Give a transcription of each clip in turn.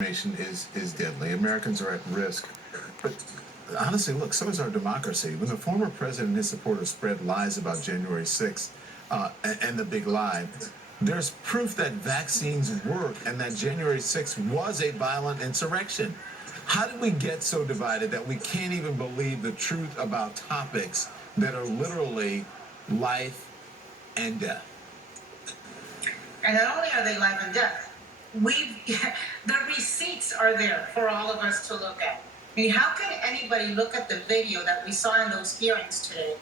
Information is deadly. Americans are at risk. But honestly, look, so is our democracy. When the former president and his supporters spread lies about January 6th and the big lie, there's proof that vaccines work and that January 6th was a violent insurrection. How did we get so divided that we can't even believe the truth about topics that are literally life and death? And not only are they life and death, the receipts are there for all of us to look at. I mean, how can anybody look at the video that we saw in those hearings today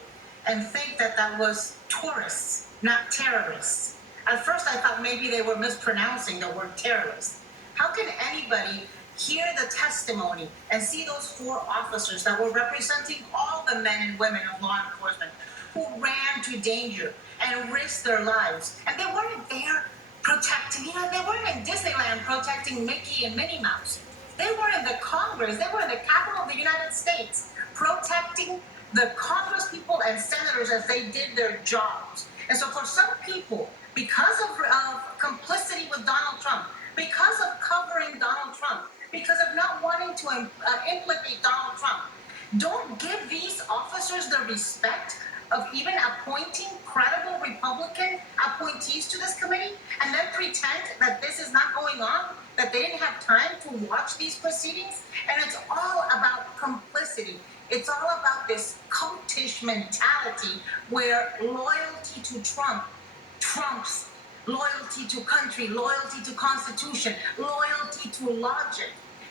and think that that was tourists, not terrorists? At first, I thought maybe they were mispronouncing the word terrorist. How can anybody hear the testimony and see those four officers that were representing all the men and women of law enforcement who ran to danger and risked their lives? And they weren't there protecting, they weren't in Disneyland protecting Mickey and Minnie Mouse. They were in the Congress, they were in the Capitol of the United States protecting the Congress people and senators as they did their jobs. And so for some people, because of complicity with Donald Trump, because of covering Donald Trump, because of not wanting to implicate Donald Trump, don't give these officers the respect of even appointing credible Republican appointees to this committee and then pretend that this is not going on, that they didn't have time to watch these proceedings. And it's all about complicity. It's all about this cultish mentality where loyalty to Trump trumps loyalty to country, loyalty to Constitution, loyalty to logic,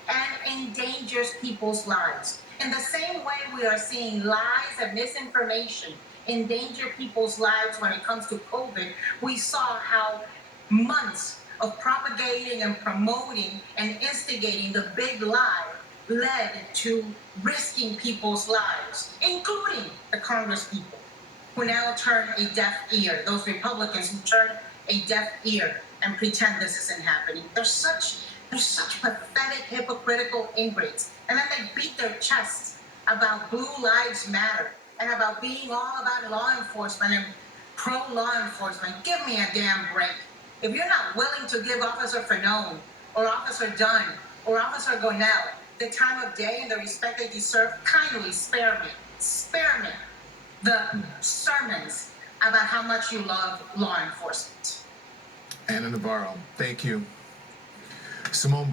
and endangers people's lives. In the same way we are seeing lies and misinformation endanger people's lives when it comes to COVID, we saw how months of propagating and promoting and instigating the big lie led to risking people's lives, including the Congress people who now turn a deaf ear, those Republicans who turn a deaf ear and pretend this isn't happening. They're such pathetic, hypocritical ingrates. And then they beat their chests about Blue Lives Matter and about being all about law enforcement and pro-law enforcement. Give me a damn break. If you're not willing to give Officer Fanone or Officer Dunn or Officer Gonell the time of day and the respect they deserve, kindly spare me. Spare me the sermons about how much you love law enforcement. Anna Navarro, thank you. Simone